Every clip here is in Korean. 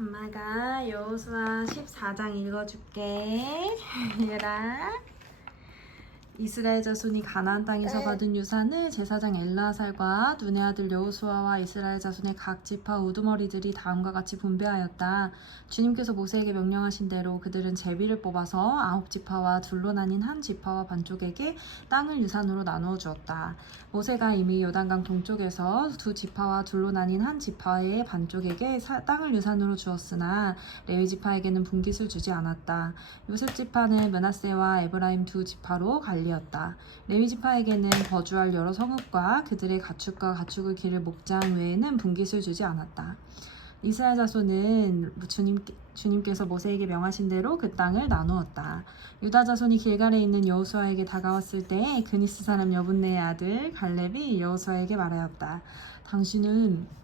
엄마가 여호수아 14장 읽어줄게. 얘들아, 이스라엘 자손이 가나안 땅에서 받은 유산을 제사장 엘르아살과 눈의 아들 여호수아와 이스라엘 자손의 각 지파 우두머리들이 다음과 같이 분배하였다. 주님께서 모세에게 명령하신 대로 그들은 제비를 뽑아서 9지파와 둘로 나뉜 한 지파와 반쪽에게 땅을 유산으로 나누어 주었다. 모세가 이미 요단강 동쪽에서 2지파와 둘로 나뉜 한 지파의 반쪽에게 땅을 유산으로 주었으나 레위 지파에게는 분깃을 주지 않았다. 요셉 지파는 므낫세와 에브라임 2지파로 갈리었다. 레위 지파에게는 거주할 여러 성읍과 그들의 가축과 가축을 기를 목장 외에는 분깃을 주지 않았다. 이스라엘 자손은 주님께서 모세에게 명하신 대로 그 땅을 나누었다. 유다 자손이 길갈에 있는 여호수아에게 다가왔을 때 그니스 사람 여분네의 아들 갈렙이 여호수아에게 말하였다. 당신은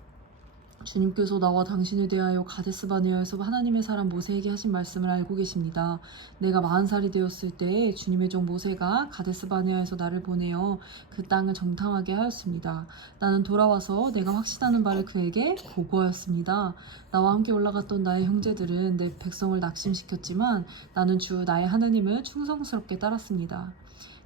주님께서 나와 당신에 대하여 가데스 바네아에서 하나님의 사람 모세에게 하신 말씀을 알고 계십니다. 내가 40살이 되었을 때 주님의 종 모세가 가데스 바네아에서 나를 보내어 그 땅을 정탐하게 하였습니다. 나는 돌아와서 내가 확신하는 바를 그에게 보고하였습니다. 나와 함께 올라갔던 나의 형제들은 내 백성을 낙심시켰지만 나는 주 나의 하나님을 충성스럽게 따랐습니다.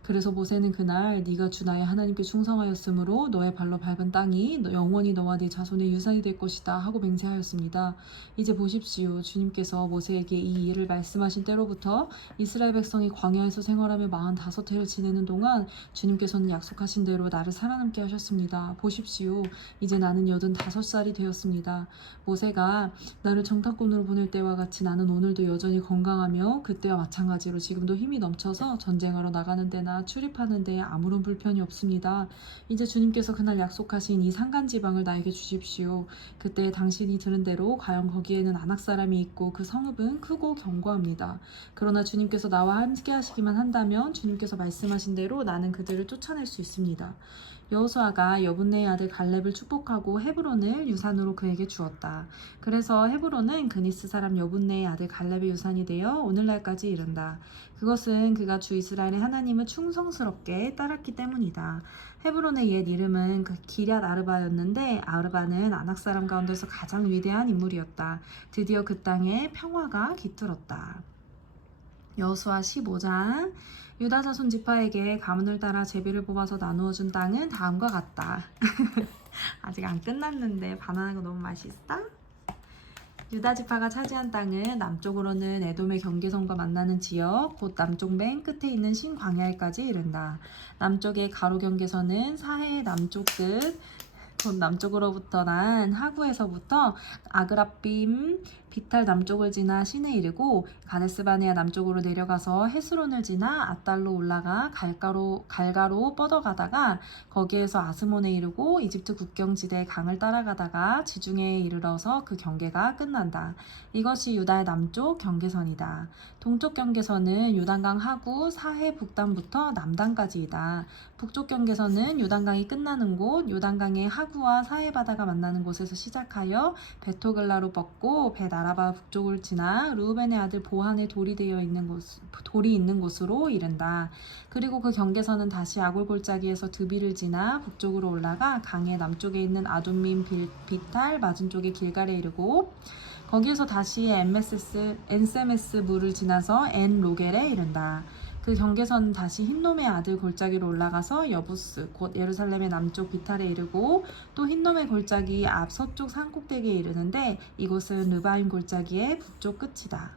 그래서 모세는 그날 네가 주 나의 하나님께 충성하였으므로 너의 발로 밟은 땅이 영원히 너와 네 자손의 유산이 될 것이다 하고 맹세하였습니다. 이제 보십시오. 주님께서 모세에게 이 일을 말씀하신 때로부터 이스라엘 백성이 광야에서 생활하며 45해를 지내는 동안 주님께서는 약속하신 대로 나를 살아남게 하셨습니다. 보십시오. 이제 나는 85살이 되었습니다. 모세가 나를 정탐꾼으로 보낼 때와 같이 나는 오늘도 여전히 건강하며 그때와 마찬가지로 지금도 힘이 넘쳐서 전쟁하러 나가는 데나 출입하는 데 아무런 불편이 없습니다. 이제 주님께서 그날 약속하신 이 산간지방을 나에게 주십시오. 그때 당신이 들은 대로 과연 거기에는 아낙 사람이 있고 그 성읍은 크고 견고합니다. 그러나 주님께서 나와 함께 하시기만 한다면 주님께서 말씀하신 대로 나는 그들을 쫓아낼 수 있습니다. 여호수아가 여분네의 아들 갈렙을 축복하고 헤브론을 유산으로 그에게 주었다. 그래서 헤브론은 그니스 사람 여분네의 아들 갈렙의 유산이 되어 오늘날까지 이른다. 그것은 그가 주 이스라엘의 하나님을 충성스럽게 따랐기 때문이다. 헤브론의 옛 이름은 기럇 아르바였는데 아르바는 아낙 사람 가운데서 가장 위대한 인물이었다. 드디어 그 땅에 평화가 깃들었다. 여호수아 15장. 유다 자손 지파에게 가문을 따라 제비를 뽑아서 나누어 준 땅은 다음과 같다. 아직 안 끝났는데 바나나가 너무 맛있다. 유다 지파가 차지한 땅은 남쪽으로는 에돔의 경계선과 만나는 지역, 곧 남쪽 맨 끝에 있는 신광야에까지 이른다. 남쪽의 가로 경계선은 사해의 남쪽 끝, 곧 남쪽으로부터 난 하구에서부터 아그라빔 비탈 남쪽을 지나 신에 이르고 가데스 바네아 남쪽으로 내려가서 헤스론을 지나 아달로 올라가 갈가로 뻗어가다가 거기에서 아스몬에 이르고 이집트 국경지대 강을 따라가다가 지중해에 이르러서 그 경계가 끝난다. 이것이 유다의 남쪽 경계선이다. 동쪽 경계선은 요단강 하구 사해 북단부터 남단까지이다. 북쪽 경계선은 요단강이 끝나는 곳, 요단강의 하구와 사해 바다가 만나는 곳에서 시작하여 베토글라로 뻗고 벳아라바 북쪽을 지나 르우벤의 아들 보한의 돌이 있는 곳으로 이른다. 그리고 그 경계선은 다시 아골 골짜기에서 드비를 지나 북쪽으로 올라가 강의 남쪽에 있는 아둠민 비탈 맞은 쪽의 길갈에 이르고 거기에서 다시 엔세메스 물을 지나서 엔 로겔에 이른다. 그 경계선은 다시 흰놈의 아들 골짜기로 올라가서 여부스 곧 예루살렘의 남쪽 비탈에 이르고 또 흰놈의 골짜기 앞 서쪽 산꼭대기에 이르는데 이곳은 르바임 골짜기의 북쪽 끝이다.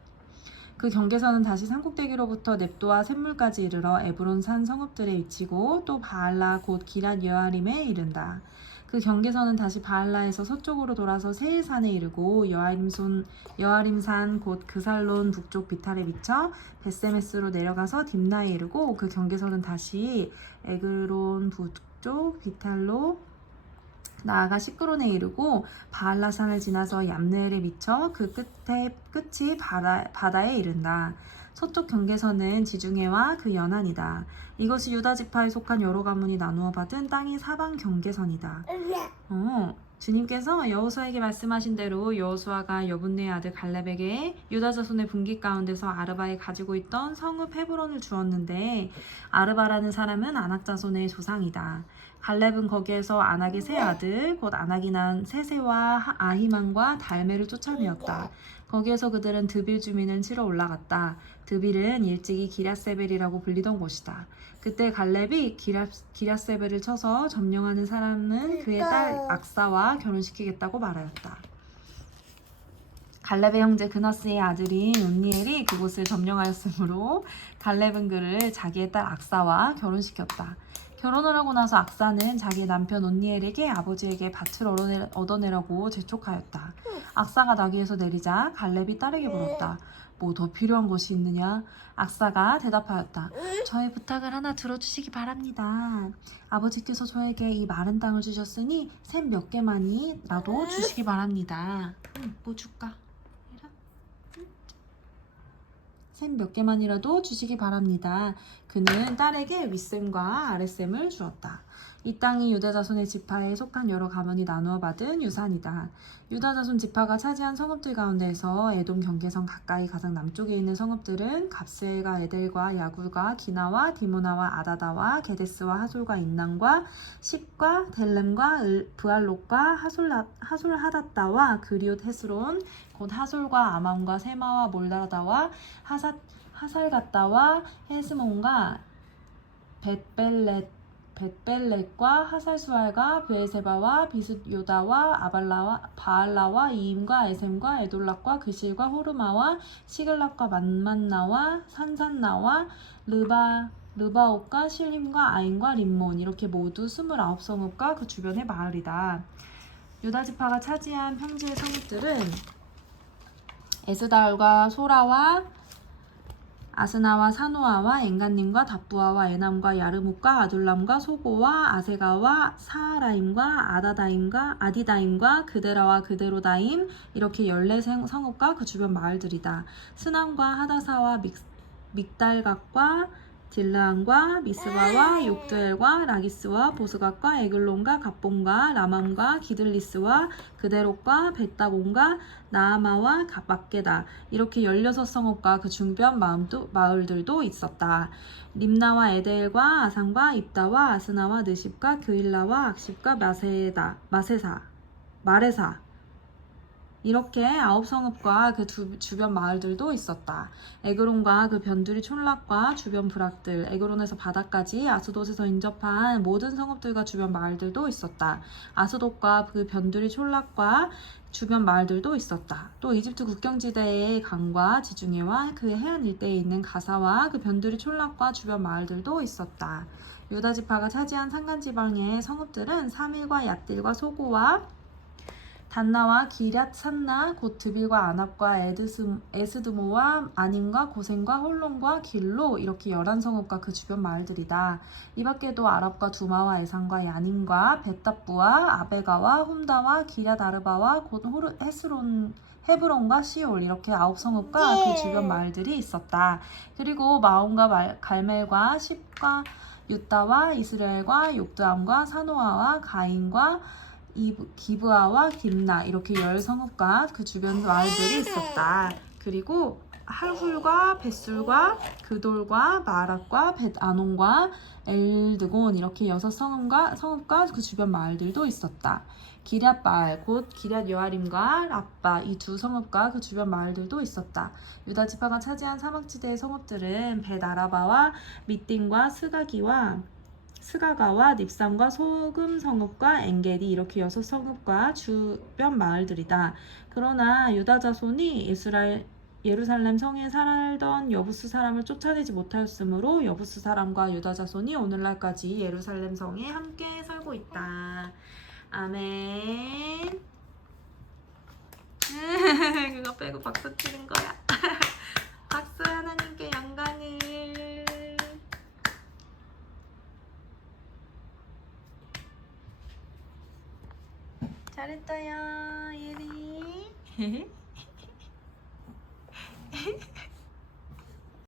그 경계선은 다시 산꼭대기로부터 넵도와 샘물까지 이르러 에브론 산 성읍들에 위치고 또 바알라 곧 기랏 여아림에 이른다. 그 경계선은 다시 바알라에서 서쪽으로 돌아서 세일산에 이르고 여아림산 곧 그살론 북쪽 비탈에 미쳐 벳세메스로 내려가서 딥나에 이르고 그 경계선은 다시 에그론 북쪽 비탈로 나아가 시끄론에 이르고 바알라산을 지나서 얌느엘에 미쳐 그 끝이 바다에 이른다. 서쪽 경계선은 지중해와 그 연안이다. 이것이 유다 지파에 속한 여러 가문이 나누어 받은 땅의 사방 경계선이다. 주님께서 여호수아에게 말씀하신 대로 여호수아가 여분네의 아들 갈렙에게 유다 자손의 분깃 가운데서 아르바에 가지고 있던 성읍 헤브론을 주었는데 아르바라는 사람은 아낙 자손의 조상이다. 갈렙은 거기에서 아낙의 세 아들 곧 아낙이 낳은 세세와 아히만과 달메를 쫓아내었다. 거기에서 그들은 드빌 주민을 치러 올라갔다. 드빌은 일찍이 기랴세벨이라고 불리던 곳이다. 그때 갈렙이 기랴세벨을 쳐서 점령하는 사람은 그의 딸 악사와 결혼시키겠다고 말하였다. 갈렙의 형제 그나스의 아들인 온니엘이 그곳을 점령하였으므로 갈렙은 그를 자기의 딸 악사와 결혼시켰다. 결혼을 하고 나서 악사는 자기 남편 온니엘에게 아버지에게 밭을 얻어내라고 재촉하였다. 악사가 나귀에서 내리자 갈렙이 딸에게 물었다. 뭐 더 필요한 것이 있느냐? 악사가 대답하였다. 저의 부탁을 하나 들어주시기 바랍니다. 아버지께서 저에게 이 마른 땅을 주셨으니 샘 몇 개만이라도 주시기 바랍니다. 뭐 줄까? 샘 몇 개만이라도 주시기 바랍니다. 그는 딸에게 윗샘과 아랫샘을 주었다. 이 땅이 유다 자손의 지파에 속한 여러 가문이 나누어 받은 유산이다. 유다 자손 지파가 차지한 성읍들 가운데에서 에돔 경계선 가까이 가장 남쪽에 있는 성읍들은 갑스엘과 에델과 야굴과 기나와 디모나와 아다다와 게데스와 하솔과 인난과 십과 델렘과 브알롯과 하솔하다다와 그리옷 헤스론 곧 하솔과 아맘과 세마와 몰다다와 하살갓다와 헤스몬과 벳벨렛과 하살수알과 브에세바와 비숫요다와 바알라와 이임과 에셈과 에돌락과 그실과 호르마와 시글락과 만만나와 산산나와 르바옷과 실림과 아인과 림몬 이렇게 모두 29성읍과 그 주변의 마을이다. 유다 지파가 차지한 평지의 성읍들은 에스다올과 소라와 아스나와 사노아와 엔간님과 답부아와 에남과 야르묵과 아둘람과 소고와 아세가와 사하라임과 아디다임과 그데라와 그데로다임 이렇게 14성읍과 그 주변 마을들이다. 스남과 하다사와 믹달각과 딜라안과 미스바와 욕두엘과 라기스와 보스각과 에글론과 갑본과 라맘과 기들리스와 그데롯과 벳다본과 나아마와 막게다 이렇게 16성읍과 그 주변 마을들도 있었다. 림나와 에델과 아상과 입다와 아스나와 느십과 그일라와 악십과 마레사 이렇게 9성읍과 그 주변 마을들도 있었다. 에그론과 그 변두리 촌락과 주변 부락들, 에그론에서 바다까지 아스돗에서 인접한 모든 성읍들과 주변 마을들도 있었다. 아스돗과 그 변두리 촌락과 주변 마을들도 있었다. 또 이집트 국경지대의 강과 지중해와 그 해안 일대에 있는 가사와 그 변두리 촌락과 주변 마을들도 있었다. 유다 지파가 차지한 산간지방의 성읍들은 사밀과 얏딜과 소고와 단나와 기럇 산나 곧 드빌과 아납과 에스드모와 아님과 고센과 홀론과 길로 이렇게 11성읍과 그 주변 마을들이다. 이 밖에도 아랍과 두마와 에산과 야님과 벳답부와 아베가와 홈다와 기럇 아르바와 곧 헤브론과 시올 이렇게 9성읍과 그 주변 마을들이 있었다. 그리고 마온과 갈멜과 십과 유다와 이스라엘과 욕드암과 사노아와 가인과 기브아와 김나 이렇게 10성읍과 그 주변 마을들이 있었다. 그리고 할훌과 벳술과 그돌과 마락과 벳아논과 엘드곤 이렇게 6성읍과 그 주변 마을들도 있었다. 기럇바알 곧 기럇 여아림과 라빠 이 2성읍과 그 주변 마을들도 있었다. 유다 지파가 차지한 사막지대의 성읍들은 벳아라바와 밑딘과 스가가와 닙산과 소금 성읍과 엔게디 이렇게 6성읍과 주변 마을들이다. 그러나 유다 자손이 예루살렘 성에 살던 여부스 사람을 쫓아내지 못하였으므로 여부스 사람과 유다 자손이 오늘날까지 예루살렘 성에 함께 살고 있다. 아멘. 그거 빼고 박수 치는 거야. 박수 하나님께 영광을. 잘했어요, 예리.